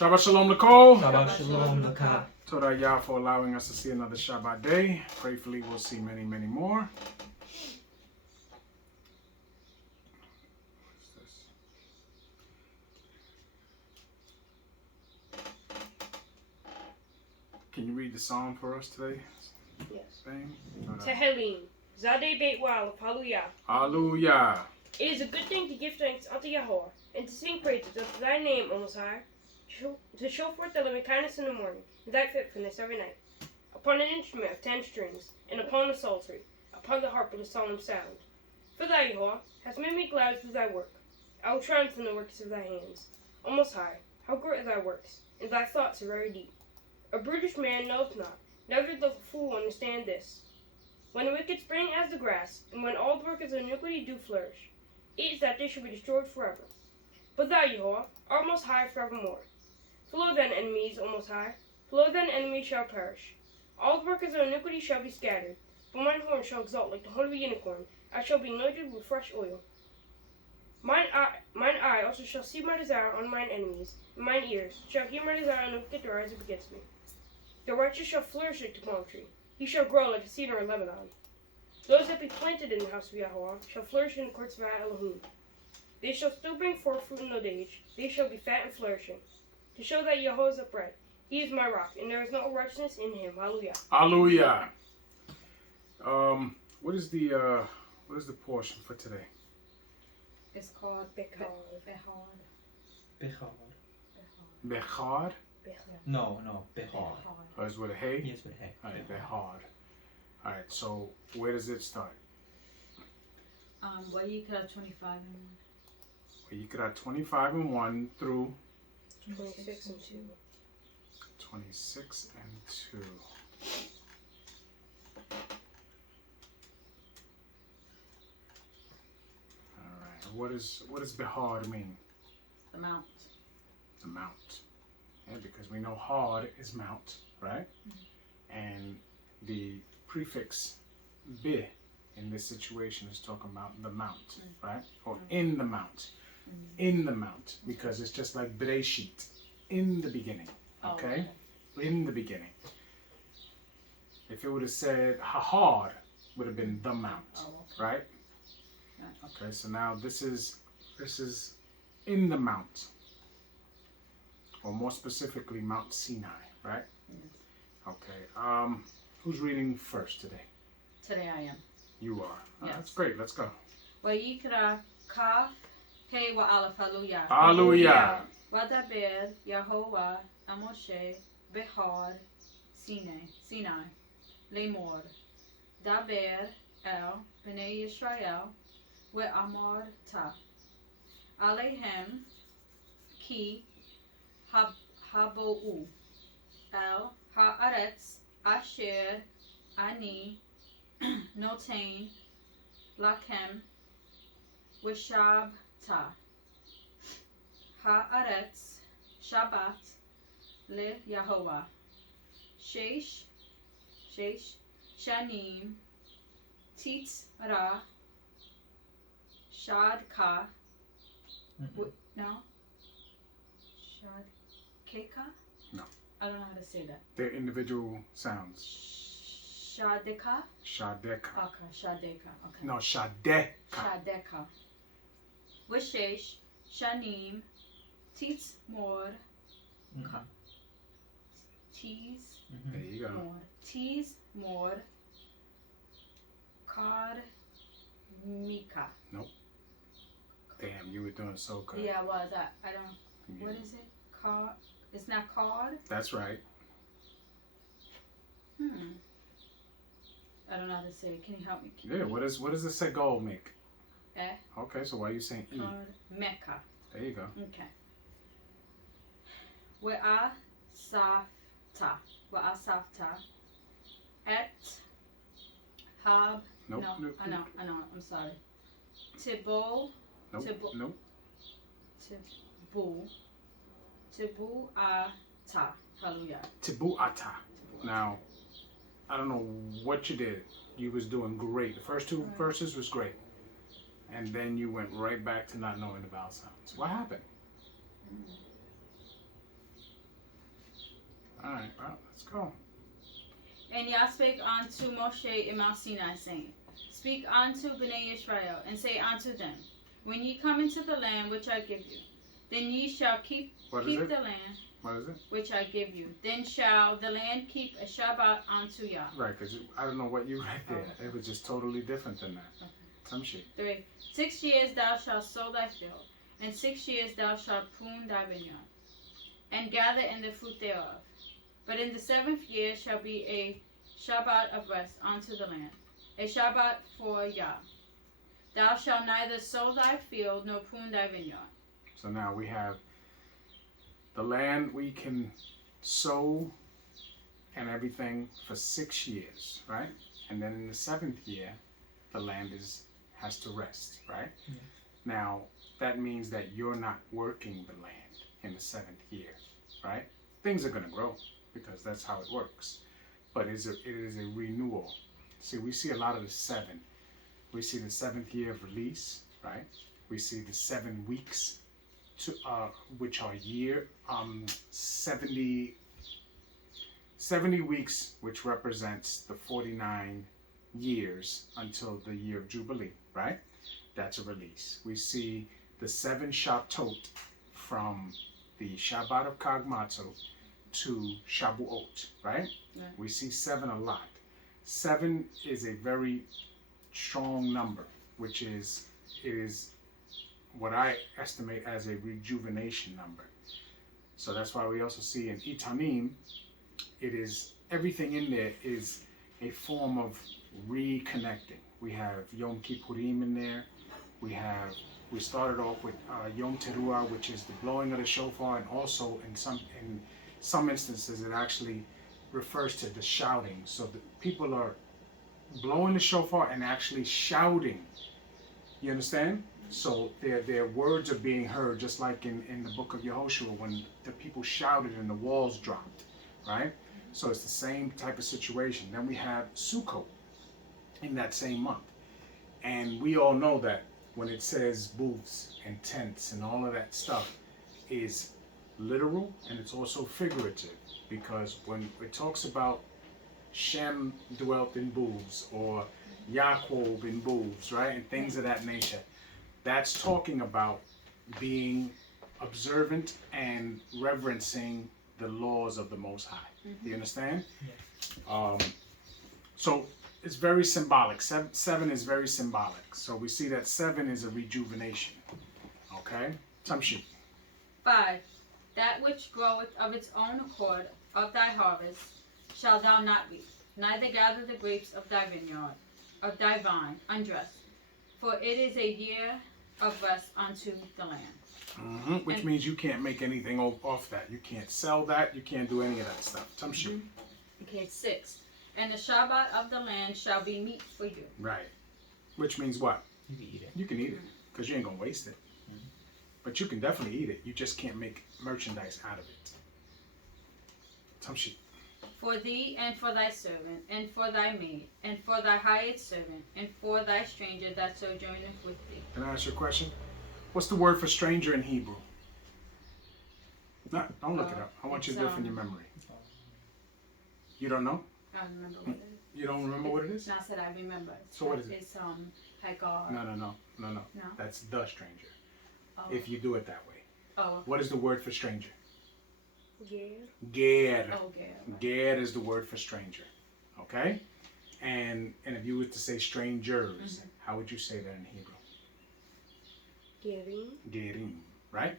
Shabbat Shalom, Nicole. Shabbat Shalom, Laka. Toda Yah for allowing us to see another Shabbat day. Prayfully, we'll see many, many more. What's this? Can you read the psalm for us today? Yes. Bang. Tehillim, Zadeh Beit Wal, Hallelujah. Hallelujah. It is a good thing to give thanks unto Yahweh, and to sing praises unto thy name, O Most High, to show forth thy loving kindness in the morning, and thy faithfulness every night. Upon an instrument of 10 strings, and upon the psaltery, upon the harp with a solemn sound. For thou, Yahweh, hast made me glad through thy work. I will triumph in the works of thy hands. O Most High, how great are thy works, and thy thoughts are very deep. A brutish man knoweth not, neither doth a fool understand this. When the wicked spring as the grass, and when all the workers of iniquity do flourish, it is that they shall be destroyed forever. But thou, Yahweh, art most high forevermore. Flow thine enemies, O Most High, flow thine enemies shall perish. All the workers of iniquity shall be scattered, but mine horn shall exalt like the horn of a unicorn. I shall be anointed with fresh oil. Mine eye also shall see my desire on mine enemies, and mine ears shall hear my desire on the wicked that rise up against me. The righteous shall flourish like the palm tree. He shall grow like a cedar in Lebanon. Those that be planted in the house of Yahweh shall flourish in the courts of Elohim. They shall still bring forth fruit in old age. They shall be fat and flourishing. To show that Yahweh is upright. He is my rock, and there is no righteousness in him. Hallelujah. Hallelujah. What is the portion for today? It's called Bechad. Bechad. Bechad? No, Bechad. Oh, it's with a hay? Yes, with hay. Alright, Bechad. Alright, so where does it start? Wayekra 25 and You could have 25 and 1 through 26 and 2. 26 and 2. Alright, what does Bechad mean? the mount. The mount. Yeah, because we know hard is mount, right? And the prefix be in this situation is talking about the mount, right? Or in the mount. In the mount. Because it's just like Bereshit. In the beginning. Okay? In the beginning. If it would have said hard, would have been the mount. Right? Okay, so now this is in the mount. Or more specifically, Mount Sinai, right? Okay. Who's reading first today? Today I am. You are. Yes. That's great. Let's go. Wayekra Kaf Hey wa Aleph Hallelujah. Hallelujah. Vadaber Yahovah Amoshe Behar Sinai Lemor Daber El Bnei Yisrael Ve'amar Ta Alehem Ki Habou El Haaretz Asher Ani Notain Lakem Wishabta Haaretz Shabbat Le Yahovah Sheish Shanim Titz Ra Shadka No Shad Keka? No. I don't know how to say that. They're individual sounds. Shadeka? Shadeka. Okay, Shadeka. Okay. No, Shadeka. Shadeka. Wishesh Shanim Titz Mor Tease There you go. More Tease More Kar Mika. Damn, you were doing so good. Yeah, was I don't. What is it? Car. It's not card. That's right. I don't know how to say it. Can you help me? Yeah, what does the Segal make? Eh. Okay, so why are you saying E? Card Mecca. There you go. Okay. We'asafta. Et Hab. Nope. No, Nope. I know. I'm sorry. Tibo. Nope. Tibo. Nope. Tibu Ata. Hallelujah. Tibuata. Now, I don't know what you did. You was doing great. The first two verses was great. And then you went right back to not knowing the vowel sounds. What happened? well, let's go. And Yah spake unto Moshe in Mount Sinai, saying, Speak unto Bnei Israel, and say unto them, When ye come into the land which I give you, then ye shall keep the land What is it? which I give you. Then shall the land keep a Shabbat unto Yah. Right, because I don't know what you read there. Oh. It was just totally different than that. Okay. Some shit. 3. 6 years thou shalt sow thy field, and 6 years thou shalt prune thy vineyard, and gather in the fruit thereof. But in the 7th year shall be a Shabbat of rest unto the land, a Shabbat for Yah. Thou shalt neither sow thy field nor prune thy vineyard. So now we have the land we can sow and everything for 6 years, right? And then in the 7th year, the land has to rest, right? Yeah. Now, that means that you're not working the land in the 7th year, right? Things are going to grow because that's how it works. But it is a renewal. See, we see a lot of the 7. We see the 7th year of release, right? We see the 7 weeks, which are 70 weeks, which represents the 49 years until the year of Jubilee, right? That's a release. We see the 7 Shabbatot from the Shabbat of Kagmato to Shabuot, right? Yeah. We see 7 a lot. 7 is a very strong number, which is what I estimate as a rejuvenation number. So that's why we also see in Itanim, it is everything in there is a form of reconnecting. We have Yom Kippurim in there. We started off with Yom Teruah, which is the blowing of the shofar, and also in some instances it actually refers to the shouting. So the people are blowing the shofar and actually shouting. You understand? So their words are being heard, just like in the book of Yehoshua when the people shouted and the walls dropped, right? So it's the same type of situation. Then we have Sukkot in that same month. And we all know that when it says booths and tents and all of that stuff is literal and it's also figurative, because when it talks about Shem dwelt in booths or Yaakov in booths, right, and things of that nature, that's talking about being observant and reverencing the laws of the Most High. Do you understand? Yeah. So it's very symbolic. 7 is very symbolic. So we see that 7 is a rejuvenation. Okay? Tamshi. 5. That which groweth of its own accord of thy harvest shalt thou not reap, neither gather the grapes of thy vineyard, of thy vine, undressed. For it is a year of rest unto the land. Which means you can't make anything off that. You can't sell that. You can't do any of that stuff. Tamshi. Okay, 6. And the Shabbat of the land shall be meat for you. Right. Which means what? You can eat it. You can eat it because you ain't going to waste it. But you can definitely eat it. You just can't make merchandise out of it. Tamshi. For thee and for thy servant, and for thy maid, and for thy hired servant, and for thy stranger that sojourneth with thee. Can I ask you a question? What's the word for stranger in Hebrew? No, don't look it up. I want you to do it from your memory. You don't know? I don't remember what it is. You don't remember what it is? Not that I remember. So what is it? It's Hagar. No. No? That's the stranger. Oh. If you do it that way. Oh. What is the word for stranger? Yeah. Ger. Oh, Ger. Ger is the word for stranger. Okay? And if you were to say strangers, how would you say that in Hebrew? Gerim. Gerim. Right?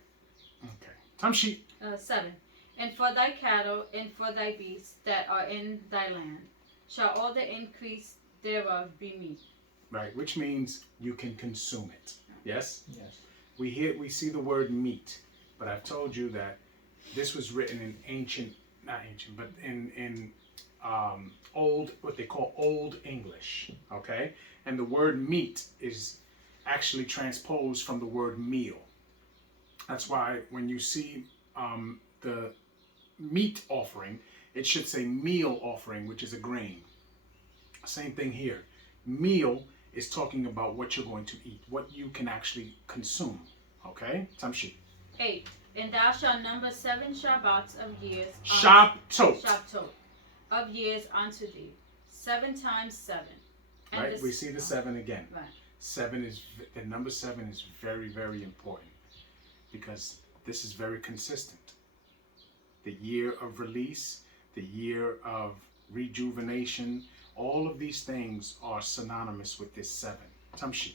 Okay. Tamshi. 7. And for thy cattle and for thy beasts that are in thy land shall all the increase thereof be meat. Right, which means you can consume it. Yes? Yes. We see the word meat, but I've told you that this was written in in old, what they call Old English, okay? And the word meat is actually transposed from the word meal. That's why when you see the meat offering, it should say meal offering, which is a grain. Same thing here. Meal is talking about what you're going to eat, what you can actually consume. Okay? Tamshi. 8. And thou shalt number 7 Shabbats of years. Shabtot. Of years unto thee. 7 times 7. And Right? We see the 7 again. Right. The number 7 is very, very important because this is very consistent. The year of release, the year of rejuvenation, all of these things are synonymous with this 7. Tamshi.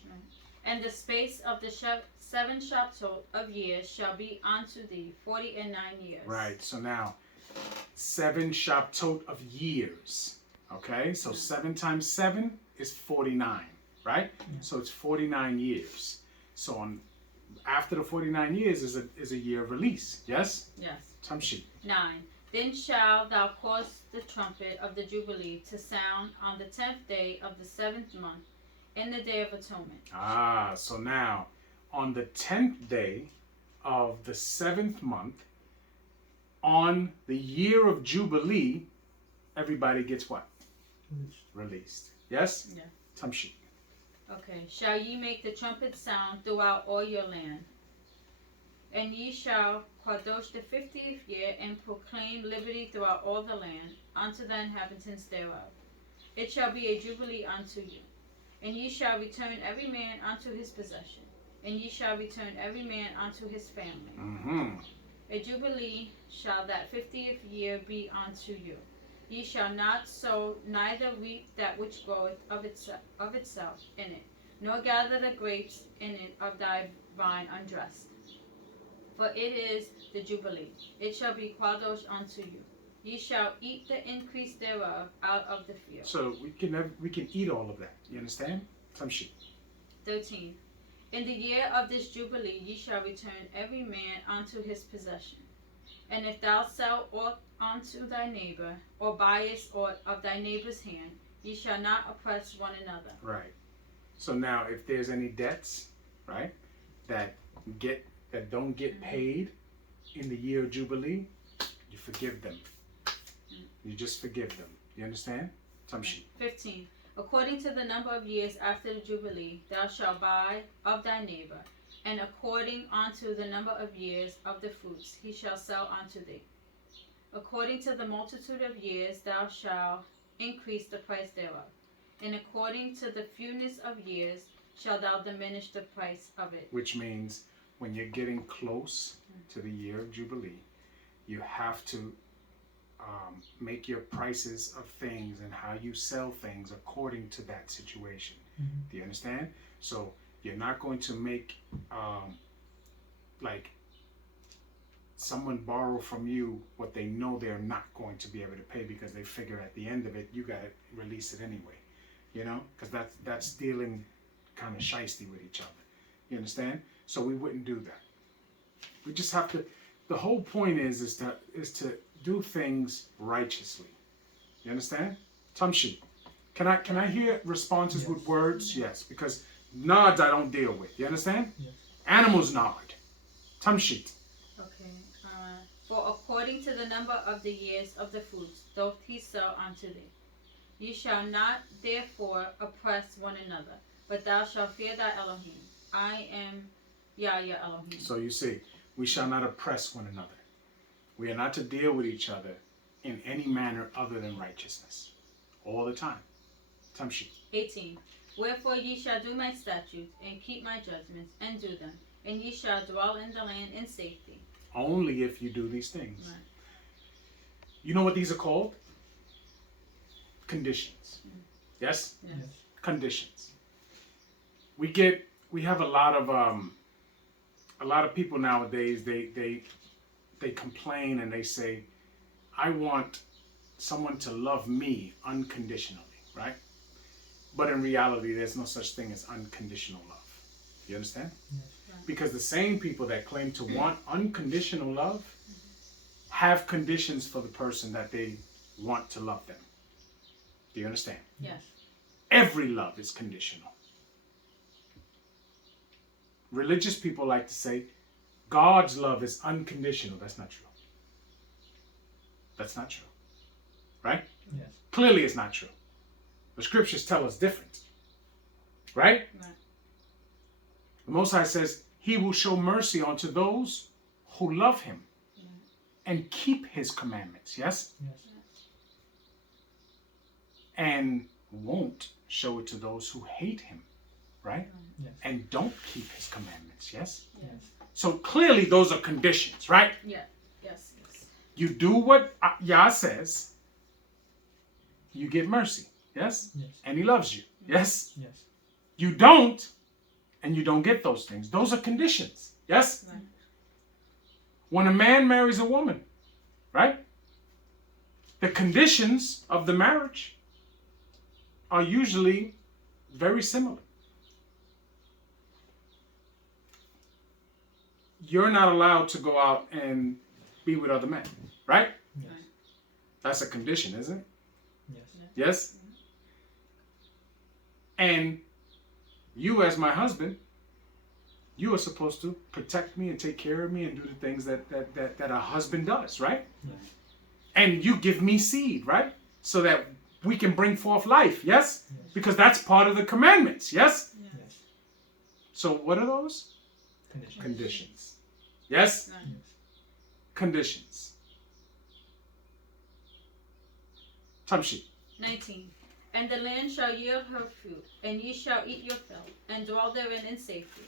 And the space of the 7 Shabtot of years shall be unto thee 49 years. Right. So now, 7 Shabtot of years. Okay. So 7 times 7 is 49. Right. Yeah. So it's 49 years. So after the 49 years is a year of release. Yes. Yes. Tamshi. 9. Then shalt thou cause the trumpet of the Jubilee to sound on the 10th day of the 7th month, in the day of atonement. So now, on the 10th day of the 7th month, on the year of Jubilee, everybody gets what? Released. Yes? Yeah. Tamshi. Okay. Shall ye make the trumpet sound throughout all your land? And ye shall kadosh the 50th year and proclaim liberty throughout all the land unto the inhabitants thereof. It shall be a jubilee unto you. And ye shall return every man unto his possession. And ye shall return every man unto his family. Mm-hmm. A jubilee shall that 50th year be unto you. Ye shall not sow, neither reap that which groweth of itself in it, nor gather the grapes in it of thy vine undressed. For it is the Jubilee. It shall be kadosh unto you. Ye shall eat the increase thereof out of the field. So we can eat all of that. You understand? Tamshi. 13. In the year of this Jubilee ye shall return every man unto his possession. And if thou sell aught unto thy neighbor, or buyest aught of thy neighbor's hand, ye shall not oppress one another. Right. So now, if there's any debts, right, that don't get paid in the year of Jubilee, you forgive them. You just forgive them. You understand? Tamshi. 15. According to the number of years after the Jubilee, thou shalt buy of thy neighbor, and according unto the number of years of the fruits he shall sell unto thee. According to the multitude of years thou shalt increase the price thereof, and according to the fewness of years shalt thou diminish the price of it. Which means when you're getting close to the year of Jubilee, you have to make your prices of things and how you sell things according to that situation. Mm-hmm. Do you understand? So you're not going to make like someone borrow from you what they know they're not going to be able to pay because they figure at the end of it you got to release it anyway. You know, because that's dealing kind of shysty with each other. You understand? So we wouldn't do that. We just have to. The whole point is to do things righteously. You understand? Tamshi, can I hear responses Yes. with words? Yes, because nods I don't deal with. You understand? Yes. Animals nod. Tamshi. Okay. For according to the number of the years of the fruits doth he sell unto thee. Ye shall not therefore oppress one another, but thou shalt fear thy Elohim. I am Yah your Elohim. So you see, we shall not oppress one another. We are not to deal with each other in any manner other than righteousness. All the time. Tamshi. 18. Wherefore ye shall do my statutes, and keep my judgments, and do them, and ye shall dwell in the land in safety. Only if you do these things. Right. You know what these are called? Conditions. Yes? Yes. Conditions. We have a lot of people nowadays, they complain and they say, I want someone to love me unconditionally, right? But in reality, there's no such thing as unconditional love. You understand? Yes. Right. Because the same people that claim to want unconditional love have conditions for the person that they want to love them. Do you understand? Yes. Every love is conditional. Religious people like to say, God's love is unconditional. That's not true. That's not true. Right? Yes. Clearly it's not true. The scriptures tell us different. Right? Right. The Most High says, He will show mercy unto those who love him and keep his commandments, yes? Yes. And won't show it to those who hate him, right? Yes. And don't keep his commandments, yes? Yes. So clearly those are conditions, right? Yes. You do what Yah says, you get mercy, yes? Yes. And he loves you, yes? Yes. You don't, and you don't get those things. Those are conditions, yes? Right. When a man marries a woman, right? The conditions of the marriage are usually very similar. You're not allowed to go out and be with other men, right? Yes. That's a condition, isn't it? Yes. Yes? And you, as my husband, you are supposed to protect me and take care of me and do the things that a husband does, right? Yes. And you give me seed, right? So that we can bring forth life, yes? Yes. Because that's part of the commandments, yes? Yes. So what are those? Condition. Conditions. Yes? Right. Yes. Conditions. Tamshi. 19. And the land shall yield her fruit, and ye shall eat your fill, and dwell therein in safety.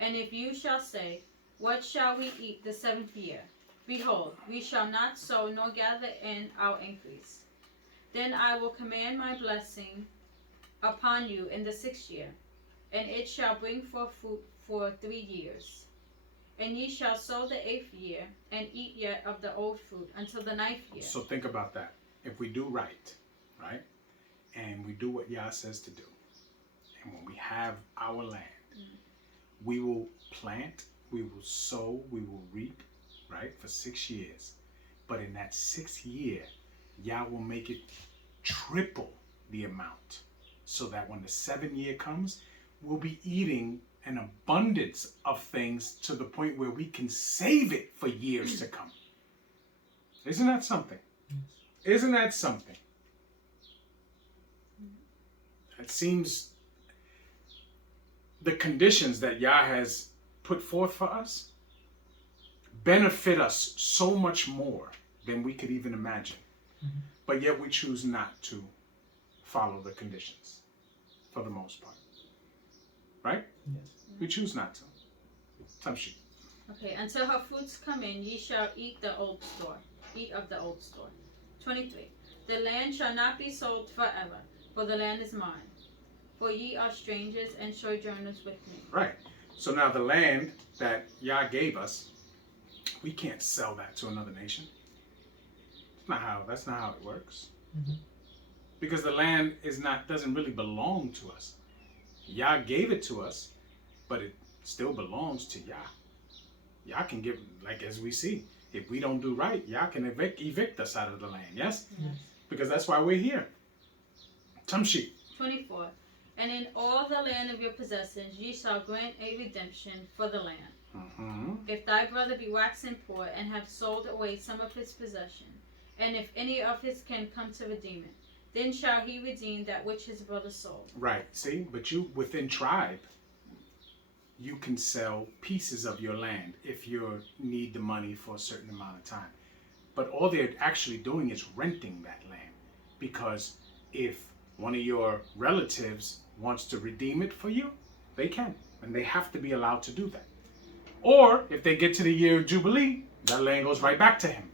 And if you shall say, what shall we eat the 7th year? Behold, we shall not sow nor gather in our increase. Then I will command my blessing upon you in the 6th year, and it shall bring forth fruit for 3 years. And ye shall sow the 8th year, and eat yet of the old fruit until the 9th year. So think about that. If we do right, and we do what Yah says to do, and when we have our land, we will plant, we will sow, we will reap, right, for 6 years. But in that 6th year, Yah will make it triple the amount, so that when the 7th year comes, we'll be eating an abundance of things to the point where we can save it for years to come. Isn't that something? Isn't that something? It seems the conditions that Yah has put forth for us benefit us so much more than we could even imagine. Mm-hmm. But yet we choose not to follow the conditions for the most part. Right? Yes. We choose not to. Tamshi. Okay, until her fruits come in, ye shall eat the old store. Eat of the old store. 23. The land shall not be sold forever, for the land is mine. For ye are strangers and sojourners with me. Right. So now the land that Yah gave us, we can't sell that to another nation. That's not how it works. Mm-hmm. Because the land doesn't really belong to us. Yah gave it to us, but it still belongs to Yah. Yah can give, like as we see, if we don't do right, Yah can evict us out of the land, yes? Yes. Because that's why we're here. Tamshi. 24. And in all the land of your possessions ye shall grant a redemption for the land. Mm-hmm. If thy brother be waxen poor, and have sold away some of his possession, and if any of his kin come to redeem it, then shall he redeem that which his brother sold. Right, see? But you, within tribe, you can sell pieces of your land if you need the money for a certain amount of time. But all they're actually doing is renting that land. Because if one of your relatives wants to redeem it for you, they can. And they have to be allowed to do that. Or if they get to the year of Jubilee, that land goes right back to him.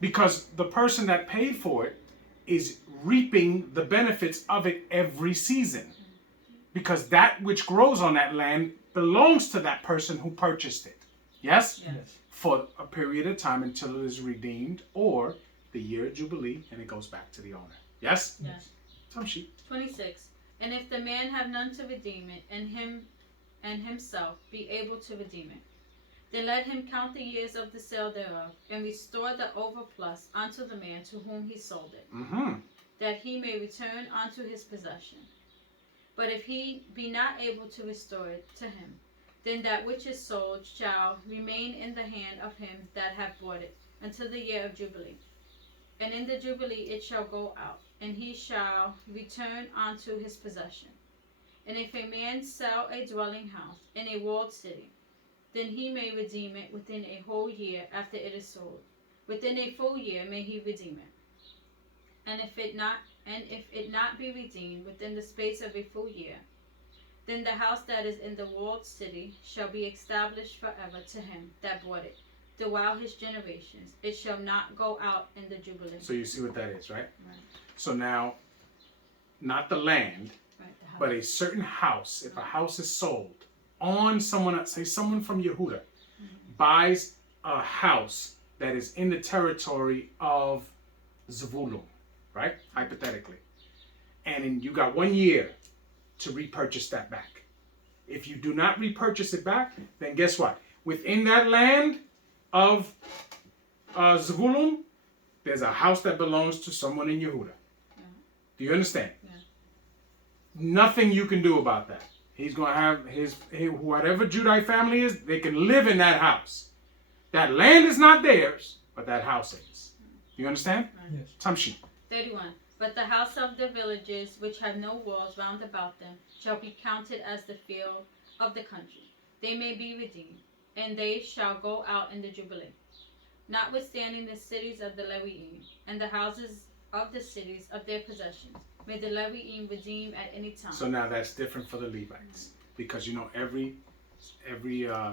Because the person that paid for it is reaping the benefits of it every season. Because that which grows on that land belongs to that person who purchased it. Yes? Yes. For a period of time until it is redeemed, or the year of Jubilee, and it goes back to the owner. Yes? Yes. Tamshi. 26. And if the man have none to redeem it, and himself be able to redeem it, then let him count the years of the sale thereof, and restore the overplus unto the man to whom he sold it, Mm-hmm. that he may return unto his possession. But if he be not able to restore it to him, then that which is sold shall remain in the hand of him that hath bought it, until the year of Jubilee. And in the Jubilee it shall go out, and he shall return unto his possession. And if a man sell a dwelling house in a walled city, then he may redeem it within a whole year after it is sold. Within a full year may he redeem it. And if it not be redeemed within the space of a full year, then the house that is in the walled city shall be established forever to him that bought it, throughout his generations. It shall not go out in the Jubilee. So you see what that is, right? Right. So now, not the land, Right, the house. but a certain house. If a house is sold on someone, say someone from Yehuda, buys a house that is in the territory of Zevulun, right? Hypothetically. And you got 1 year to repurchase that back. If you do not repurchase it back, then guess what? Within that land of Zevulun, there's a house that belongs to someone in Yehuda. Yeah. Do you understand? Yeah. Nothing you can do about that. He's going to have his whatever Judite family is, they can live in that house. That land is not theirs, but that house is. Do you understand? Yes. Tamshi. 31. But the house of the villages which have no walls round about them shall be counted as the field of the country. They may be redeemed, and they shall go out in the Jubilee. Notwithstanding the cities of the Leviim, and the houses of the cities of their possessions, may the Leviim redeem at any time. So now that's different for the Levites. Because you know every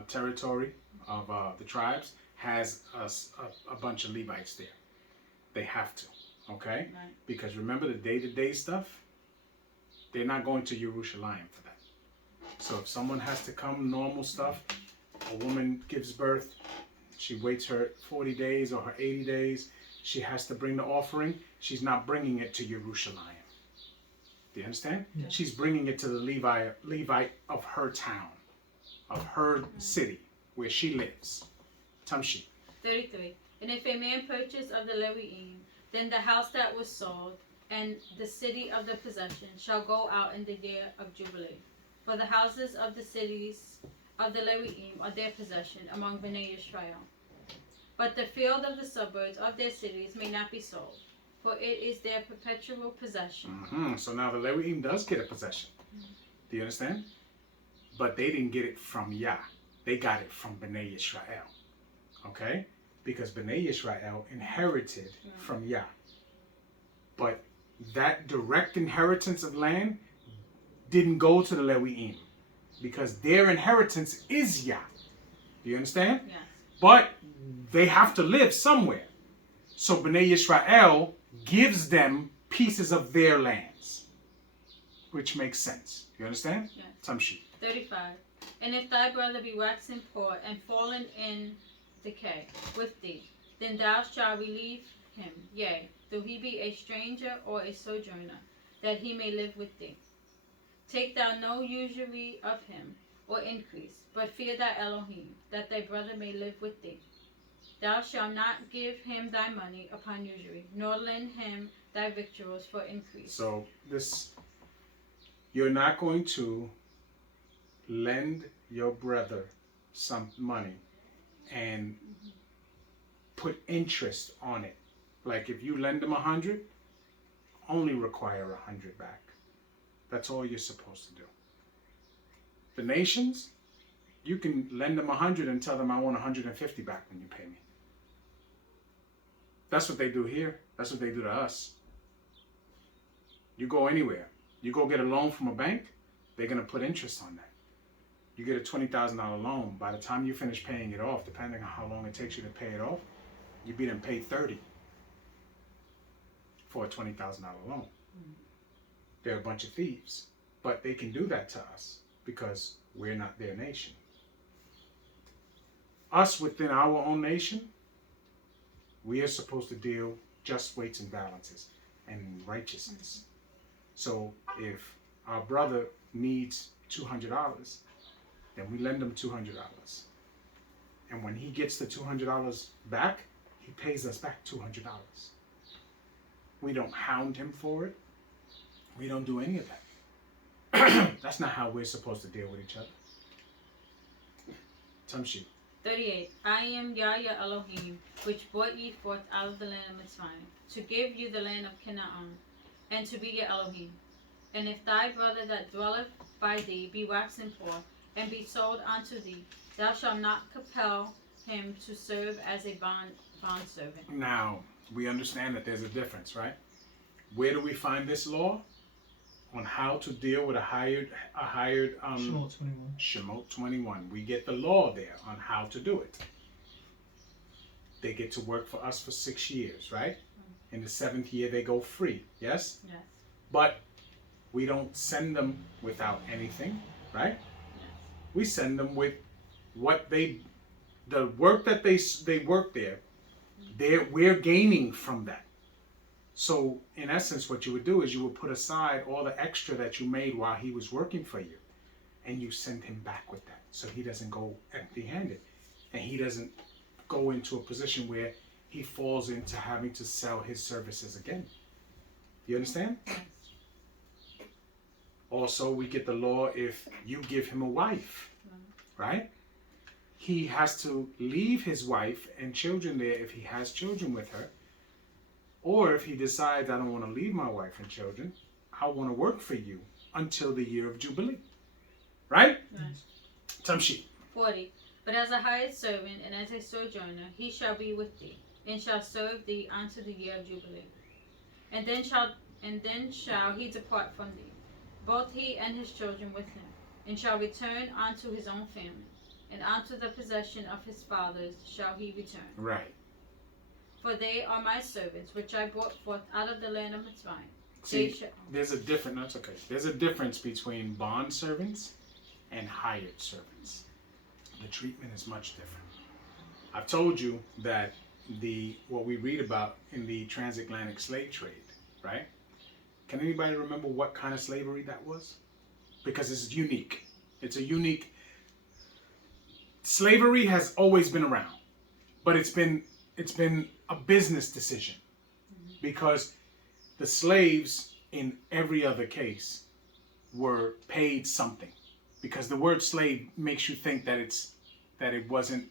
territory of the tribes has a bunch of Levites there. They have to. Okay? Right. Because remember the day-to-day stuff? They're not going to Jerusalem for that. So if someone has to come, normal stuff, a woman gives birth, she waits her 40 days or her 80 days, she has to bring the offering, she's not bringing it to Jerusalem. Do you understand? Yeah. She's bringing it to the Levite of her town, of her city, where she lives. Tamshi. 33. And if a man purchase of the Leviim, then the house that was sold, and the city of the possession shall go out in the year of Jubilee. For the houses of the cities of the Leviim are their possession among Bnei Yisrael. But the field of the suburbs of their cities may not be sold, for it is their perpetual possession. Mm-hmm. So now the Leviim does get a possession. Do you understand? But they didn't get it from Yah. They got it from Bnei Yisrael. Okay? Because Bnei Yisrael inherited from Yah. But that direct inheritance of land didn't go to the Leviim. Because their inheritance is Yah. Do you understand? Yes. But they have to live somewhere. So Bnei Yisrael gives them pieces of their lands. Which makes sense. You understand? Yes. Tamshi. 35. And if thy brother be waxen poor and fallen in decay with thee, then thou shalt relieve him, yea, though he be a stranger or a sojourner, that he may live with thee. Take thou no usury of him, or increase, but fear thy Elohim, that thy brother may live with thee. Thou shalt not give him thy money upon usury, nor lend him thy victuals for increase. So you're not going to lend your brother some money and put interest on it. Like if you lend him 100, only require 100 back. That's all you're supposed to do. The nations, you can lend them 100 and tell them I want 150 back when you pay me. That's what they do here. That's what they do to us. You go anywhere. You go get a loan from a bank, they're going to put interest on that. You get a $20,000 loan. By the time you finish paying it off, depending on how long it takes you to pay it off, you be done paid $30,000 for a $20,000 loan. They're a bunch of thieves. But they can do that to us because we're not their nation. Us within our own nation, we are supposed to deal just weights and balances and righteousness. So if our brother needs $200, then we lend him $200. And when he gets the $200 back, he pays us back $200. We don't hound him for it. We don't do any of that. That's not how we're supposed to deal with each other. Tamshi. 38. I am Yah your Elohim, which brought ye forth out of the land of Mitzrayim, to give you the land of Canaan, and to be your Elohim. And if thy brother that dwelleth by thee be waxen poor, and be sold unto thee, thou shalt not compel him to serve as a bondservant. Now, we understand that there's a difference, right? Where do we find this law? On how to deal with a hired Shemot 21. Shemot 21. We get the law there on how to do it. They get to work for us for 6 years, right? In the 7th year, they go free, yes? Yes. But we don't send them without anything, right? We send them with what the work that they work there, we're gaining from that. So in essence, what you would do is you would put aside all the extra that you made while he was working for you, and you send him back with that, so he doesn't go empty-handed, and he doesn't go into a position where he falls into having to sell his services again. You understand? Also, we get the law if you give him a wife, right? He has to leave his wife and children there if he has children with her. Or if he decides, I don't want to leave my wife and children, I want to work for you until the year of Jubilee. Right? Yes. Tamshi. 40. But as a hired servant and as a sojourner, he shall be with thee, and shall serve thee unto the year of Jubilee. And then shall he depart from thee, both he and his children with him, and shall return unto his own family, and unto the possession of his fathers shall he return. Right. For they are my servants, which I brought forth out of the land of Mitzrayim. See, there's a difference. That's okay. There's a difference between bond servants and hired servants. The treatment is much different. I've told you that what we read about in the transatlantic slave trade, right? Can anybody remember what kind of slavery that was? Because it's unique. It's a unique. Slavery has always been around, but it's been a business decision, because the slaves in every other case were paid something, because the word slave makes you think that it wasn't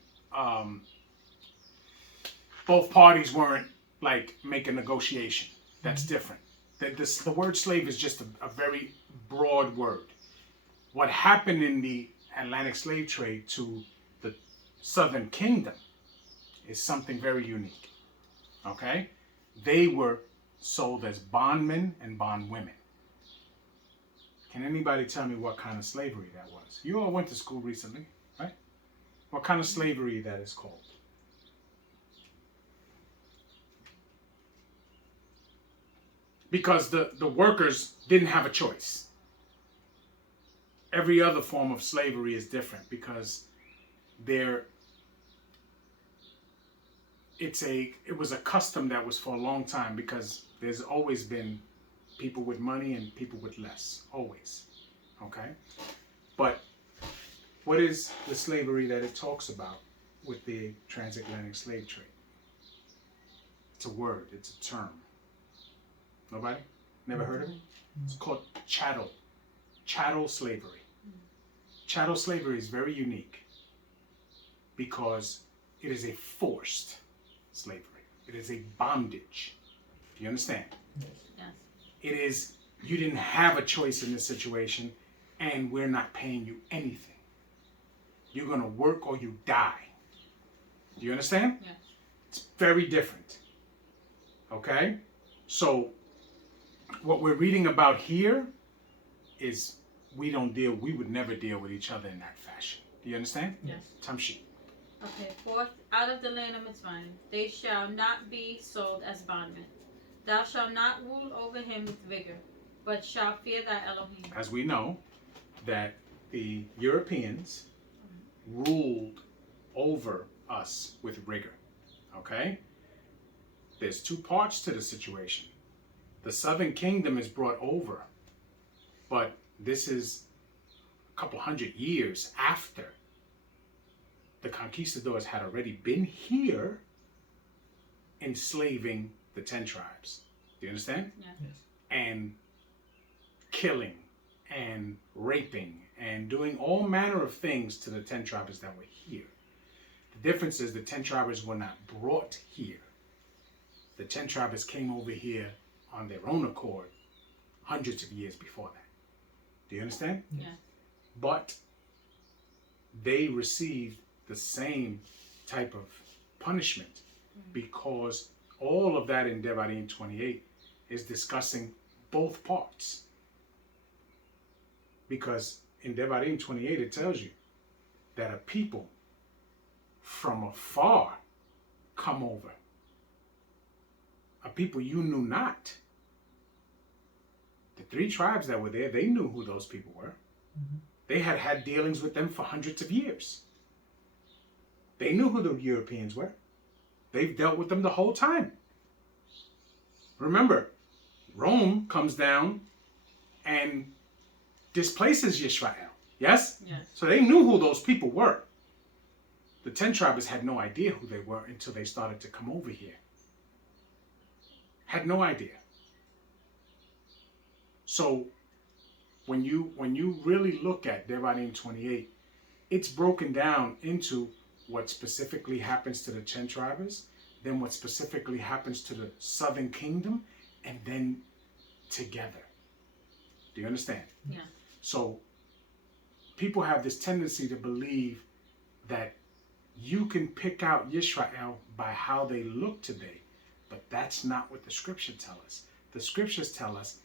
both parties weren't like make a negotiation. That's different. The word slave is just a very broad word. What happened in the Atlantic slave trade to the Southern Kingdom is something very unique. Okay? They were sold as bondmen and bondwomen. Can anybody tell me what kind of slavery that was? You all went to school recently, right? What kind of slavery that is called? Because the workers didn't have a choice. Every other form of slavery is different because it was a custom that was for a long time, because there's always been people with money and people with less, always. Okay? But what is the slavery that it talks about with the transatlantic slave trade? It's a word, it's a term. Nobody? Never heard of it? It's called chattel. Chattel slavery. Chattel slavery is very unique because it is a forced slavery. It is a bondage. Do you understand? Yes. It is, you didn't have a choice in this situation, and we're not paying you anything. You're going to work or you die. Do you understand? Yes. It's very different. Okay? So, what we're reading about here is we would never deal with each other in that fashion. Do you understand? Yes. Tamshi. Okay, forth out of the land of Mitzrayim, they shall not be sold as bondmen. Thou shalt not rule over him with vigor, but shalt fear thy Elohim. As we know, that the Europeans ruled over us with rigor. Okay? There's two parts to the situation. The Southern Kingdom is brought over, but this is a couple hundred years after the conquistadors had already been here enslaving the 10 tribes. Do you understand? Yeah. Yes. And killing and raping and doing all manner of things to the 10 tribes that were here. The difference is the 10 tribes were not brought here. The 10 tribes came over here on their own accord hundreds of years before that. Do you understand? Yeah. But they received the same type of punishment, because all of that in Devarim 28 is discussing both parts. Because in Devarim 28 it tells you that a people from afar come over. A people you knew not. The 3 tribes that were there, they knew who those people were. Mm-hmm. They had had dealings with them for hundreds of years. They knew who the Europeans were. They've dealt with them the whole time. Remember, Rome comes down and displaces Yisrael. Yes? Yes. So they knew who those people were. The 10 tribes had no idea who they were until they started to come over here. Had no idea. So when you really look at Devarim 28, it's broken down into what specifically happens to the 10 tribes, then what specifically happens to the southern kingdom, and then together. Do you understand? Yeah. So people have this tendency to believe that you can pick out Yisrael by how they look today, but that's not what the scriptures tell us. The scriptures tell us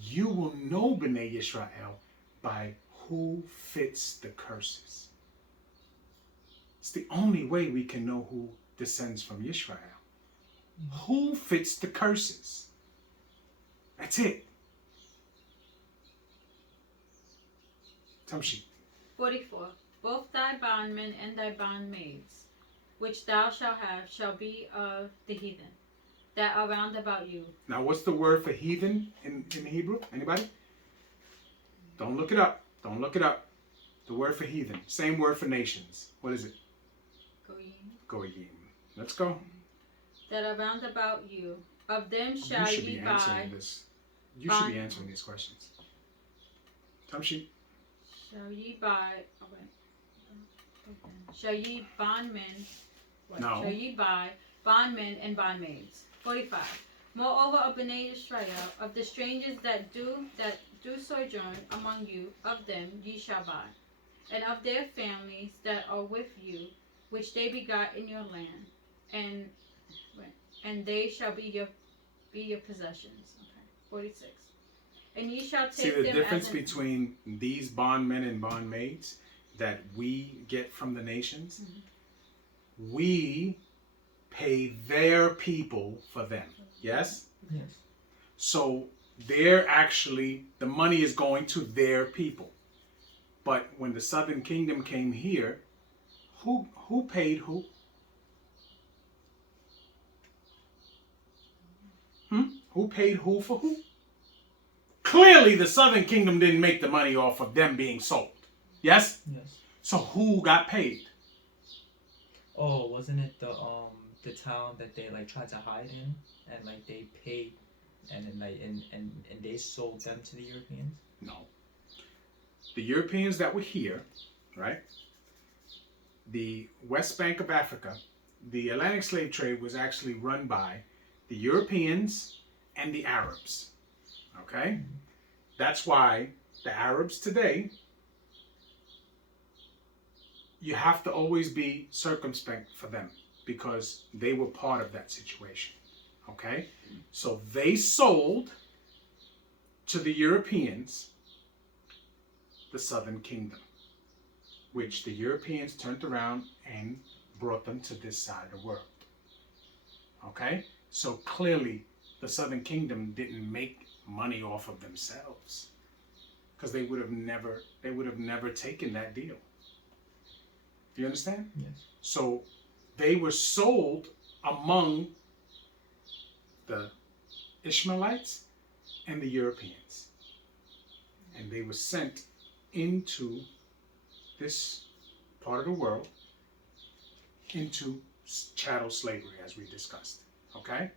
you will know B'nai Yisrael by who fits the curses. It's the only way we can know who descends from Yisrael. Who fits the curses? That's it. Tamshi. 44. Both thy bondmen and thy bondmaids, which thou shalt have, shall be of the heathen that are round about you. Now, what's the word for heathen in Hebrew? Anybody? Don't look it up. Don't look it up. The word for heathen. Same word for nations. What is it? Goyim. Let's go. That are round about you. Of them You shall should be ye buy. answering this. You should be answering these questions. Tamshi. Shall ye buy? Oh wait. Shall ye bondmen? What? No. Shall ye buy bondmen and bondmaids? 45. Moreover, of B'nai Israel, of the strangers that do sojourn among you, of them ye shall buy, and of their families that are with you, which they begot in your land, and they shall be your possessions. Okay. 46. And ye shall take See the them difference as between these bondmen and bondmaids that we get from the nations? Mm-hmm. We pay their people for them. Yes? Yes. So they're actually, the money is going to their people. But when the southern kingdom came here, who paid who? Who paid who for who? Clearly the southern kingdom didn't make the money off of them being sold. Yes? Yes. So who got paid? Oh, wasn't it the town that they like tried to hide in, and like they paid, and then like and they sold them to the Europeans? No. The Europeans that were here, right? The West Bank of Africa, the Atlantic slave trade was actually run by the Europeans and the Arabs. Okay? That's why the Arabs today, you have to always be circumspect for them because they were part of that situation. Okay? So they sold to the Europeans the southern kingdom, which the Europeans turned around and brought them to this side of the world. Okay? So clearly the southern kingdom didn't make money off of themselves because they would have never taken that deal. Do you understand? Yes. So they were sold among the Ishmaelites and the Europeans. And they were sent into this part of the world into chattel slavery, as we discussed. Okay?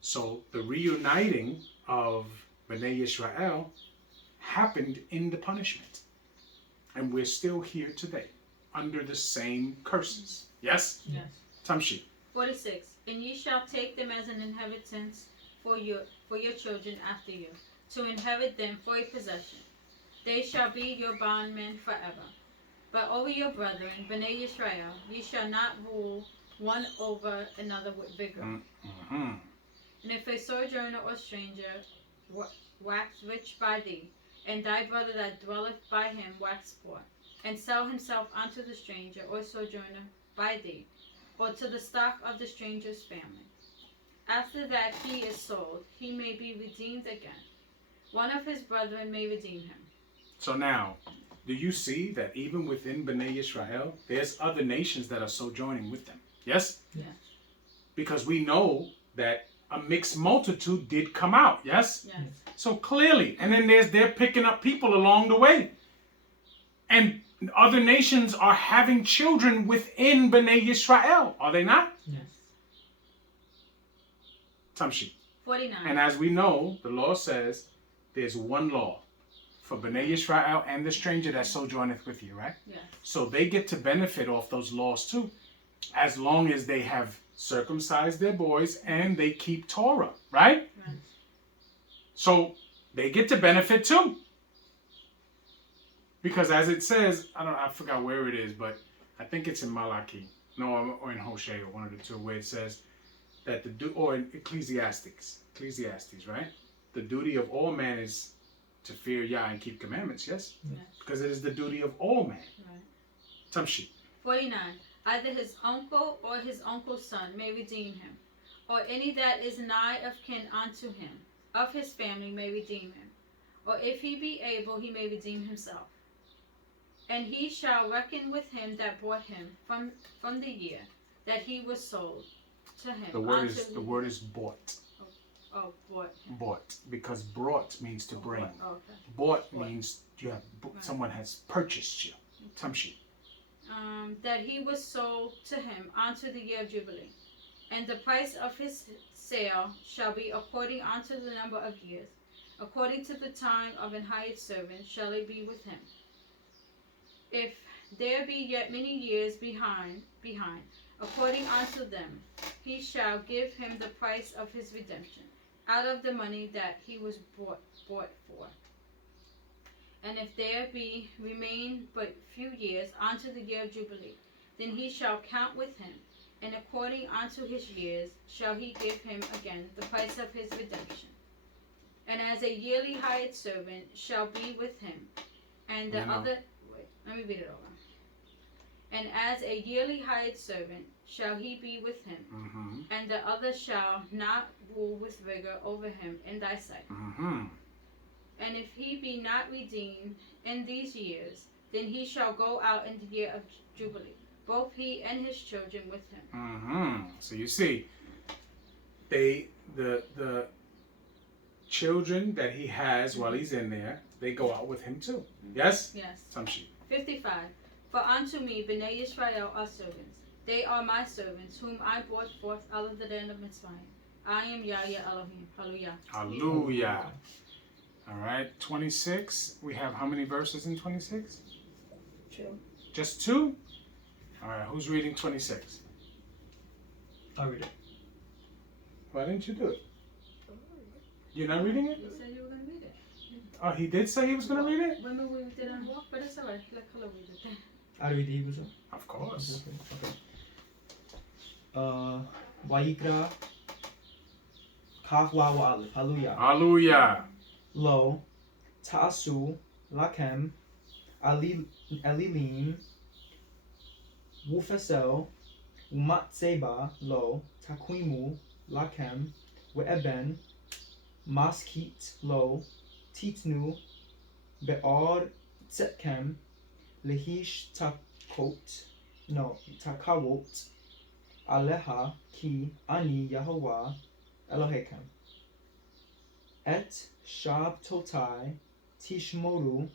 So the reuniting of B'nai Yisrael happened in the punishment. And we're still here today under the same curses. Yes? Yes. Tamshi. 46. And ye shall take them as an inheritance for your children after you, to inherit them for a possession. they shall be your bondmen forever. But over your brethren, Bnei Yisrael, ye shall not rule one over another with vigor. Mm-hmm. And if a sojourner or stranger wax rich by thee, and thy brother that dwelleth by him wax poor, and sell himself unto the stranger or sojourner by thee, or to the stock of the stranger's family, after that he is sold, he may be redeemed again. One of his brethren may redeem him. So now, do you see that even within Bnei Yisrael, there's other nations that are sojourning with them? Yes? Yes. Because we know that a mixed multitude did come out, yes? Yes. So clearly, and then they're picking up people along the way. And other nations are having children within Bnei Yisrael, are they not? Yes. Tamshi. 49. And as we know, the law says there's one law for Bnei Yisrael and the stranger that sojourneth with you, right? Yes. So they get to benefit off those laws too, as long as they have circumcised their boys and they keep Torah, right? Right. So they get to benefit too. Because as it says, I forgot where it is, but I think it's in Malachi, or in Hosea, or one of the two, where it says that or in Ecclesiastes, right? The duty of all men is to fear Yah and keep commandments, yes? Yes. Because it is the duty of all men. Right. Tamshi. 49. Either his uncle or his uncle's son may redeem him, or any that is nigh of kin unto him, of his family may redeem him, or if he be able, he may redeem himself. And he shall reckon with him that bought him from the year that he was sold to him. The word is bought. Oh, bought. Bought, because brought means to bring. Oh, okay. Bought means someone has purchased you. Tamshi. That he was sold to him unto the year of Jubilee. And the price of his sale shall be according unto the number of years. According to the time of an hired servant shall it be with him. If there be yet many years behind, according unto them, he shall give him the price of his redemption, out of the money that he was bought for. And if there remain but few years unto the year of Jubilee, then he shall count with him, and according unto his years shall he give him again the price of his redemption. And as a yearly hired servant shall be with him, and the other... Wait, let me read it over. And as a yearly hired servant shall he be with him, and the other shall not rule with rigor over him in thy sight. And if he be not redeemed in these years, then he shall go out in the year of Jubilee, both he and his children with him. So you see, the children that he has while he's in there, they go out with him too. Yes? Yes. Tamshi. 55. For unto me Bnei Yisrael are servants. They are my servants, whom I brought forth out of the land of Mitzrayim. I am Yah Elohim. Hallelujah. Hallelujah. All right, 26. We have how many verses in 26? 2. Just 2? All right, who's reading 26? I'll read it. Why didn't you do it? You're not reading it? You said you were going to read it. Oh, he did say he was going to read it? Remember we didn't walk, but it's alright. Let Kala read it. I'll read the Hebrew song. Of course. Okay. Wayekra Kaf Waw Aleph. Hallelujah. Hallelujah. Lo Ta'asu Lakem Elilim Wufesel Umatseba Lo Takwimu Lakem We'eben Maskit Lo Titnu Be'or Tzetkem Lehish Takawot Aleha Ki Ani Yahovah Elohechem Et Shab Totai Tishmoru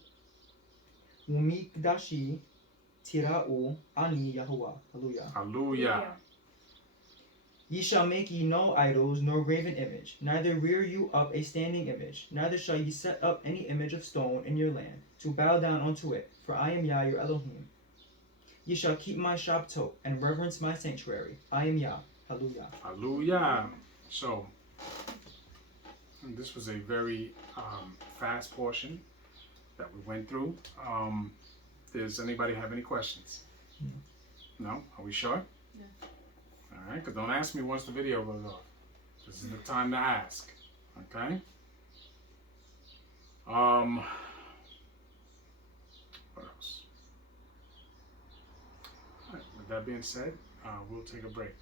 Umikdashi Tira'u Ani Yahovah. Hallelujah. Hallelujah. Ye shall make ye no idols, nor graven image, neither rear you up a standing image, neither shall ye set up any image of stone in your land, to bow down unto it, for I am Yah your Elohim. Ye shall keep my Shabtot, and reverence my sanctuary. I am Yah. Hallelujah. Hallelujah. So, this was a very fast portion that we went through. Does anybody have any questions? No? Are we sure? Yeah. All right, because don't ask me once the video goes off. This is the time to ask. Okay? What else? All right, with that being said, we'll take a break.